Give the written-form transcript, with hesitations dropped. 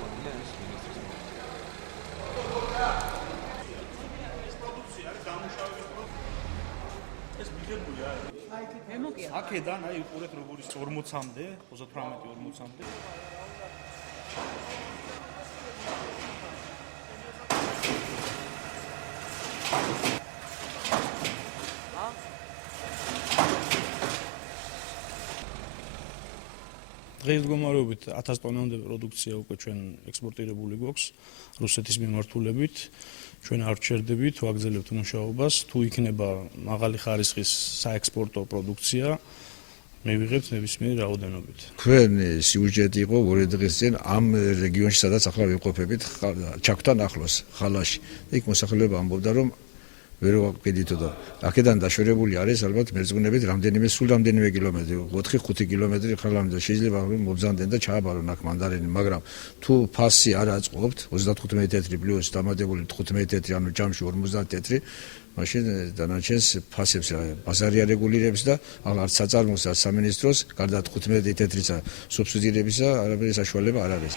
განხილულია ეს მინისტრის აქედან აი უყურეთ როგორ ის 40-მდე, 38-40-მდე. დღეს მდგომარეობით 1000 ტონამდე პროდუქცია უკვე ჩვენ ექსპორტირებული გვაქვს რუსეთის მიმართულებით. ჩვენ არ ვჩერდებით, ვაგრძელებთ მუშაობას. თუ იქნება მაღალი ხარისხის საექსპორტო პროდუქცია, მივიღებთ ნებისმიერი რაოდენობით. Თქვენი სიუჟეტი იყო 2 დღის წინ ამ რეგიონში, სადაც ახლა ვიმყოფებით, ჩაქვთან ახლოს, ხალაში. იქ მოსახლეობა ამბობდა, რომ ვერ ვაკიდითო და აქედან დაშორებული არის ალბათ მერწმუნებით სულ რამდენიმე კილომეტრი, 4-5 კილომეტრი ხალამდე შეიძლება რომ მობზანდენ და ჩააბარონ აქ მანდარინი, მაგრამ თუ ფასი არ აწყობთ 35 თეთრი პლუს დამატებული 15 თეთრი, ანუ ჯამში 50 თეთრი, მაშინ დანარჩენს ფასებს ბაზარი არეგულირებს და აღარ საწარმოს სამინისტროს გარდა 15 თეთრისა სუბსიდირებისა არაფერი საშუალება არ არის.